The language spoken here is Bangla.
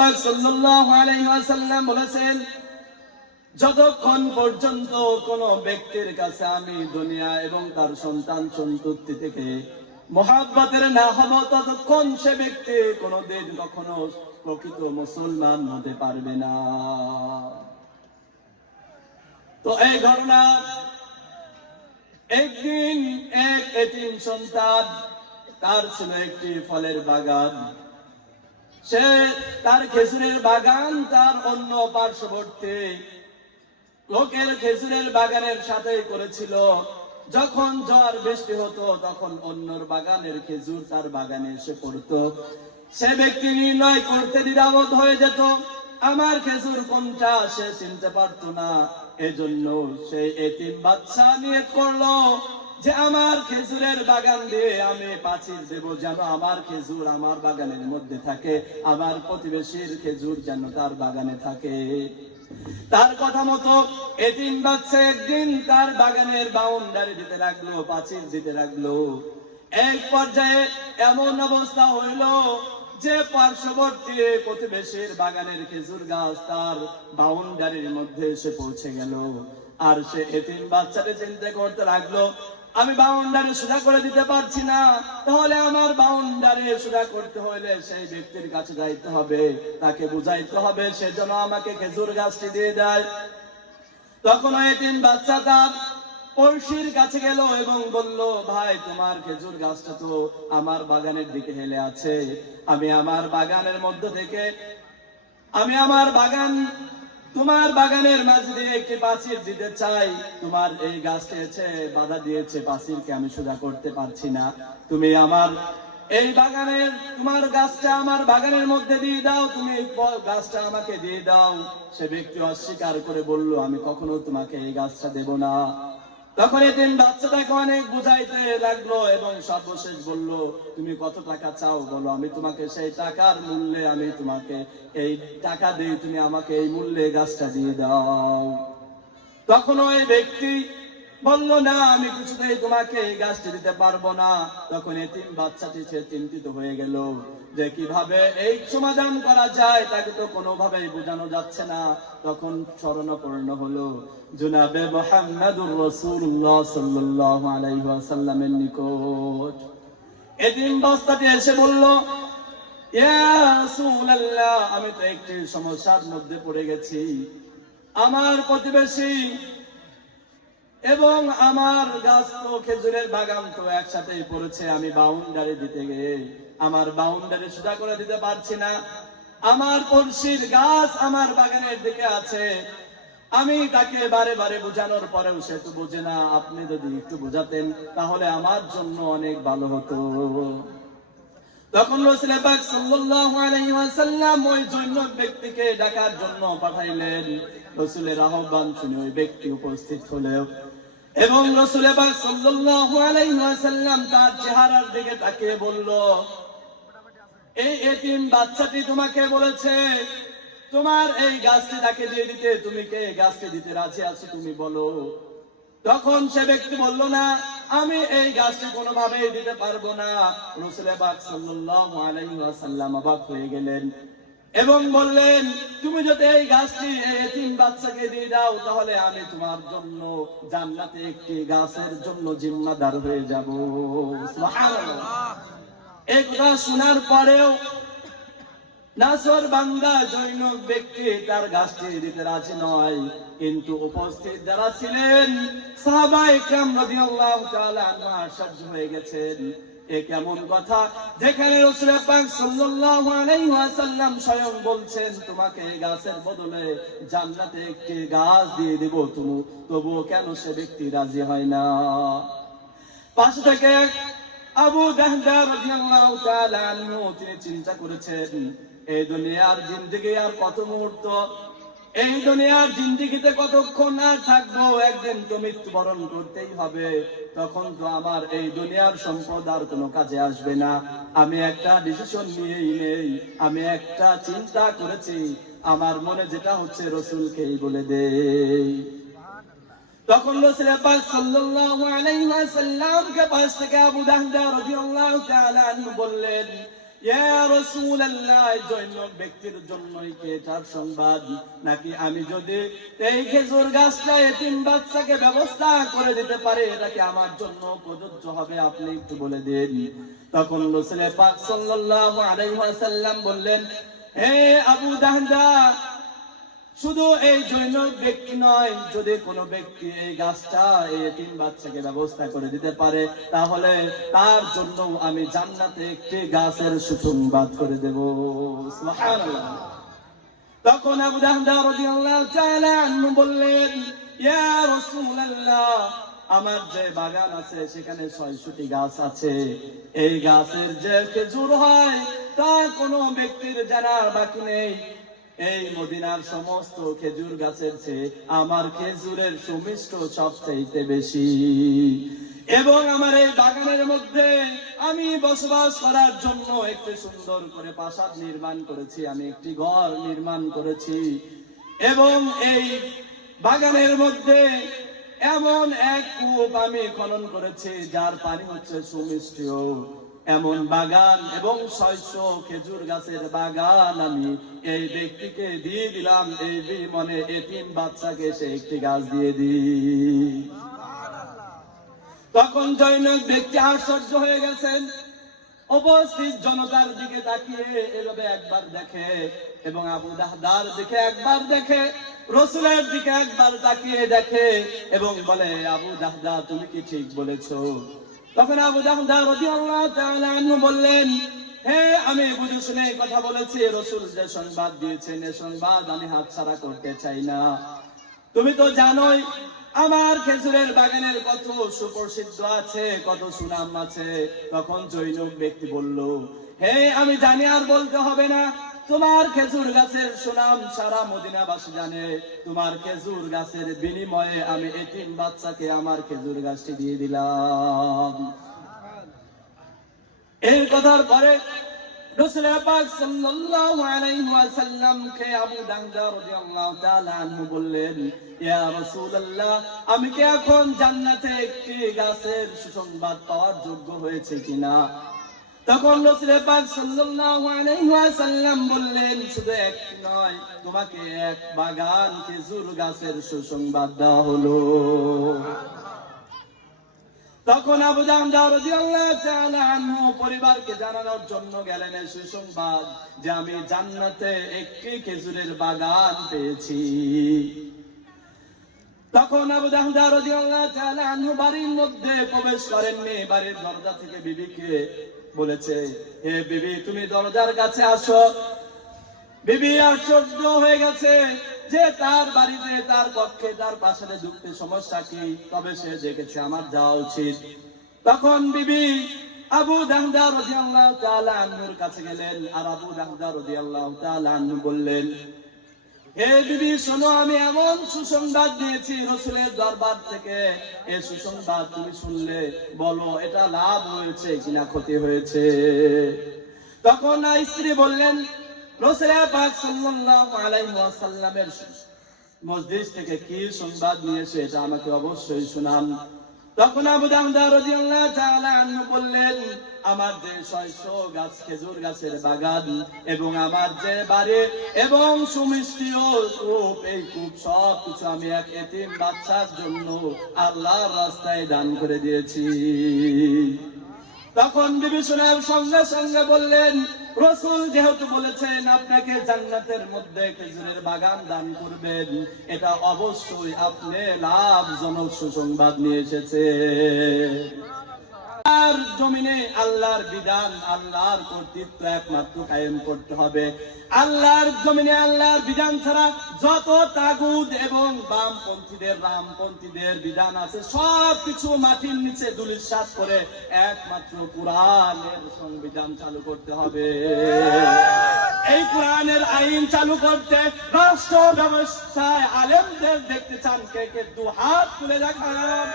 পাক সাল্লাল্লাহু আলাইহি ওয়াসাল্লাম বলেছেন, যতক্ষণ পর্যন্ত কোন ব্যক্তির কাছে আমি দুনিয়া এবং তার সন্তান সন্ততি থেকে মহব্বতের না হব, ততক্ষণ সে ব্যক্তি কোনদিন কখনো প্রকৃত মুসলমান হতে পারবে না। তো এই ঘটনা, একদিন এক এতিম সন্তান, তার ছিল একটি ফলের বাগান। সে তার খেজুরের বাগান তার অন্য পার্শ্ববর্তী লোকের খেজুরের বাগানের সাথে করেছিল। যখন ঝড় বৃষ্টি হতো তখন অন্যর বাগানের খেজুর তার বাগানে এসে পড়তো। সে ব্যক্তি নির্ণয় করতে দ্বিধাবোধ হয়ে যেত, আমার খেজুর কোনটা সে চিনতে পারতো না। এজন্য সেই এতিম বাচ্চা নিয়ত করলো যে আমার খেজুরের বাগান দিয়ে আমি পাঁচিল দেব, যেন আমার খেজুর আমার বাগানের মধ্যে থাকে, আমার প্রতিবেশীর খেজুর যেন তার বাগানে থাকে। তার কথা মতো এতিম বাচ্চা একদিন তার বাগানের বাউন্ডারি দিতে লাগলো, পাঁচিল দিতে লাগলো। এক পর্যায়ে এমন অবস্থা হইল যে পার্শ্ববর্তী প্রতিবেশীর বাগানের খেজুর গাছ তার বাউন্ডারির মধ্যে এসে পৌঁছে গেল। আর সে এতিম বাচ্চাকে চিন্তা করতে লাগলো, আমি বাউন্ডারি সোজা করে দিতে পারছি না, তাহলে আমার বাউন্ডারি সোজা করতে হলে সেই ব্যক্তির কাছে যাইতে হবে, তাকে বুঝাইতে হবে সে যেন আমাকে খেজুর গাছটি দিয়ে দেয়। তখন এতিম বাচ্চা তার পড়শির কাছে গেল এবং বলল, ভাই তোমার খেজুর গাছটা তো আমার বাগানের দিকে হেলে আছে, আমি আমার বাগানের মধ্য থেকে তোমার বাগানের মাঝে দিয়ে একটি পাঁচিল দিতে চাই। তোমার এই গাছটা এসে বাধা দিয়েছে, পাঁচিলকে আমি সোজা করতে পারছি না, তুমি আমার এই বাগানের তোমার গাছটা আমার বাগানের মধ্যে দিয়ে দাও, তুমি গাছটা আমাকে দিয়ে দাও। সে ব্যক্তি অস্বীকার করে বলল, আমি কখনো তোমাকে এই গাছটা দেব না। তখন এদিন বাচ্চাটাকে অনেক বুঝাইতে লাগলো এবং সর্বশেষ বলল, তুমি কত টাকা চাও বলো, আমি তোমাকে সেই টাকার মূল্যে আমি তোমাকে এই টাকা দিই, তুমি আমাকে এই মূল্যে গাছটা দিয়ে দাও। তখন ওই ব্যক্তি বলল, না আমি কিছুতেই তোমাকে এই গাছটি দিতে পারবো না। তখন এতিম বাচ্চাটি সে চিন্তিত হয়ে গেল যে কিভাবে এই সমাধান করা যায়, তাকে তো কোনোভাবেই বোঝানো যাচ্ছে না। তখন স্মরণাপন্ন হলো জনাবে মুহাম্মদুর রাসূলুল্লাহ সাল্লাল্লাহু আলাইহি ওয়াসাল্লামের নিকট। এতিম বাচ্চাটি এসে বলল, ইয়া রাসূলুল্লাহ, আমি তো একটি সমস্যার মধ্যে পড়ে গেছি। আমার প্রতিবেশী এবং আমার গাছ তো খেজুরের বাগান তো একসাথেই পড়েছে, আমি বাউন্ডারি দিতে গিয়ে আমার বাউন্ডারি সোজা করে দিতে পারছি না। আমার পড়শির গাছ আমার বাগানের দিকে আছে, আমি তাকে বারে বারে বোঝানোর পরেও সে তো বোঝে না। আপনি যদি একটু বোঝাতেন তাহলে আমার জন্য অনেক ভালো হতো। তখন রাসূল পাক সাল্লাল্লাহু আলাইহি ওয়াসাল্লাম ওই জনৈক ব্যক্তিকে ডাকার জন্য পাঠাইলেন। রাসূলের আহ্বান শুনে ওই ব্যক্তি উপস্থিত হলেন এবং রাসূল পাক সাল্লাল্লাহু আলাইহি ওয়াসাল্লাম তার চেহারার দিকে তাকিয়ে বলল, এই এতিম বাচ্চাটি তোমাকে বলেছে তোমার এই গাছটি তাকে দিয়ে দিতে, তুমি কে গাছটি দিতে রাজি আছো তুমি বলো। তখন সে ব্যক্তি বলল, না আমি এই গাছটি কোনোভাবেই দিতে পারবো না। রাসূল পাক সাল্লাল্লাহু আলাইহি ওয়াসাল্লাম অবাক হয়ে গেলেন এবং বললেন, তুমি যদি এই গাছটি এতিম বাচ্চাকে দিয়ে দাও তাহলে আমি তোমার জন্য জান্নাতে একটি গাছের জন্য জিম্মাদার হয়ে যাব। সুবহানাল্লাহ। এই কথা শোনার পরেও নাসর বান্দা জৈনক ব্যক্তি তার গাছটি দিতে রাজি নয়, কিন্তু উপস্থিত যারা ছিলেন সাহাবায়ে কেরাম রাদিয়াল্লাহু তাআলা আনহু আশ্চর্য হয়ে গেছেন। এ কেমন কথা, যেখানে রাসূল পাক সাল্লাল্লাহু আলাইহি ওয়াসাল্লাম স্বয়ং বলছেন তোমাকে এই গাছের বদলে জান্নাতে একটি গাছ দিয়ে দেব, তবুও কেন সে ব্যক্তি রাজি হয় না? পাশে থেকে আবু দাহদা রাদিয়াল্লাহু তাআলা আনহু তিনি চিন্তা করেছেন, এই দুনিয়ার জিন্দেগি আর কত মুহূর্ত, এই দুনিয়ার জিন্দেগিতে কতক্ষণ আর থাকবো, একদিন তো মৃত্যুবরণ করতেই হবে। তখন তো আমার এই দুনিয়ার সম্পদ আর কোনো কাজে আসবে না। আমি একটা ডিসিশন নিয়েই নেই, আমি একটা চিন্তা করেছি, আমার মনে যেটা হচ্ছে রাসূলকেই বলে দেই। তখন রাসূল পাক সাল্লাল্লাহু আলাইহি ওয়াসাল্লাম কে পাশ থেকে আবু দাহদা রাদিয়াল্লাহু তাআলা আনহু বললেন, ইয়া রাসূলুল্লাহ, জৈনক ব্যক্তির জন্যই কি এটার সংবাদ, নাকি আমি যদি এই খেজুর গাছটা এতিম বাচ্চাকে ব্যবস্থা করে দিতে পারি এটা কি আমার জন্য প্রযোজ্য হবে, আপনি একটু বলে দিন। তখন রাসূল পাক সাল্লাল্লাহু আলাইহি ওয়াসাল্লাম বললেন, হে আবু দাহদা, শুধু এই জৈনক ব্যক্তি নয়, যদি কোনো ব্যক্তি এই গাছটা এই এতিম বাচ্চাকে ব্যবস্থা করে দিতে পারে তাহলে তার জন্য আমি জান্নাতে একটি গাছের সুসংবাদ করে দেব। সুবহানাল্লাহ। তখন আবু দাহদা রাদিয়াল্লাহু তাআলা আনহু বললেন, ইয়া রাসূলুল্লাহ, আমার যে বাগান আছে সেখানে ৬০০টি গাছ আছে, এই গাছের যে খেজুর হয় তা কোনো ব্যক্তির জানার বাকি নেই। এই মদিনার সমস্ত খেজুর গাছের চেয়ে আমার খেজুরের সুমিষ্ট সবচেয়ে বেশি, এবং আমার এই বাগানের মধ্যে আমি বসবাস করার জন্য একটি সুন্দর করে প্রাসাদ নির্মাণ করেছি, আমি একটি ঘর নির্মাণ করেছি, এবং এই বাগানের মধ্যে এমন এক কূপ আমি খনন করেছি যার পানি হচ্ছে সুমিষ্ট। এমন বাগান এবং ৬০০ খেজুর গাছের বাগান আমি এই ব্যক্তিকে দিয়ে দিলাম, এই বিনিময়ে এতিম বাচ্চাকে সে একটি গাছ দিয়ে দিই। তখন জৈনক ব্যক্তি আশ্চর্য হয়ে গেছেন, উপস্থিত জনতার দিকে তাকিয়ে এভাবে একবার দেখে, এবং আবু দাহদার দিকে একবার দেখে, রাসূলের দিকে একবার তাকিয়ে দেখে এবং বলে, আবু দাহদা, তুমি কি ঠিক বলেছো? তখন আবু দাহদা রাদিয়াল্লাহু তাআলা আনহু বললেন, হে, আমি বুঝে শুনে কথা বলেছি, রাসূল যে সংবাদ দিয়েছেন এই সংবাদ আমি হাতছাড়া করতে চাই না। তুমি তো জানোই আমার খেজুরের বাগানের কত সুপ্রসিদ্ধ আছে, কত সুনাম আছে। তখন জৈনক ব্যক্তি বলল, হে, আমি জানি, আর বলতে হবে না, তোমার খেজুর গাছের সুনাম সারা মদিনাবাসী জানে। তোমার খেজুর গাছের বিনিময়ে আমি এতিম বাচ্চাকে আমার খেজুর গাছটি দিয়ে দিলাম। এই কথার পরে রাসূল পাক সাল্লাল্লাহু আলাইহি ওয়াসাল্লামকে আবু দাহদা রাদিয়াল্লাহু তাআলা আনহু বললেন, ইয়া রাসূলুল্লাহ, আমি কি এখন জান্নাতে একটি গাছের সুসংবাদ পাওয়ার যোগ্য হয়েছে কিনা? তখন রাসূল পাক সাল্লাল্লাহু আলাইহি ওয়াসাল্লাম বললেন, শুধু এক নয়, তোমাকে এক বাগান খেজুর গাছের সুসংবাদ দেওয়া হলো। তখন আবু দাহদা রাদিয়াল্লাহু তাআলা আনহু পরিবারকে জানানোর জন্য গেলেন এই সুসংবাদ যে আমি জান্নাতে একটি খেজুরের বাগান পেয়েছি। তখন আবু দাহদা রাদিয়াল্লাহু তাআলা আনহু বাড়ির মধ্যে প্রবেশ করেননি, বাড়ির দরজা থেকে বিবিকে বলেছে, হে বিবি, তুমি দরজার কাছে আসো। বিবি আশ্চর্য হয়ে গেছে যে তার বাড়িতে, তার পক্ষে, তার প্রাসাদে ঢুকতে সমস্যা কি, তবে সে দেখেছে আমার যাওয়া উচিত। তখন বিবি আবু দাহদা রাদিয়াল্লাহু তাআলা আনহুর কাছে গেলেন, আর আবু দাহদা রাদিয়াল্লাহু তাআলা আনহু বললেন, হে বিবি, শোনো, আমি এমন সুসংবাদ দিয়েছি রাসূলের দরবার থেকে, এই সুসংবাদ তুমি শুনলে বলো এটা লাভ হয়েছে কিনা ক্ষতি হয়েছে। তখন স্ত্রী বললেন, রাসূল পাক সাল্লাল্লাহু আলাইহি ওয়াসাল্লামের মজলিস থেকে কি সংবাদ নিয়েছে এটা আমাকে অবশ্যই শোনান। তখন আবু দাহদা রাদিয়াল্লাহু তাআলা আনহু বললেন, আমার যে ৬০০ গাছ খেজুর গাছের বাগান এবং আমার যে বাড়ি এবং সুমিষ্টিও কূপ, এই কূপ সব কিছু আমি এক এতিম বাচ্চার জন্য আল্লাহর রাস্তায় দান করে দিয়েছি। তখন বিবি শোনার সঙ্গে সঙ্গে বললেন, রাসূল যেহেতু বলেছেন আপনাকে জান্নাতের মধ্যে খেজুরের বাগান দান করবেন, এটা অবশ্যই আপনি লাভজনক সুসংবাদ নিয়ে এসেছে। আর জমিনে আল্লাহর বিধান, আল্লাহর কর্তৃত্ব একমাত্র কায়েম করতে হবে। আল্লাহর জমিনে আল্লাহর বিধান ছাড়া যত তাগুত এবং রামপন্থীদের বিধান আছে সবকিছু মাটির নিচে ধূলিসাৎ করে একমাত্র কুরআনের সংবিধান চালু করতে হবে। এই কুরআনের আইন চালু করতে রাষ্ট্র ব্যবস্থায় আলেমদের দেখতে চান, কে কে দুহাত তুলে রাখেন।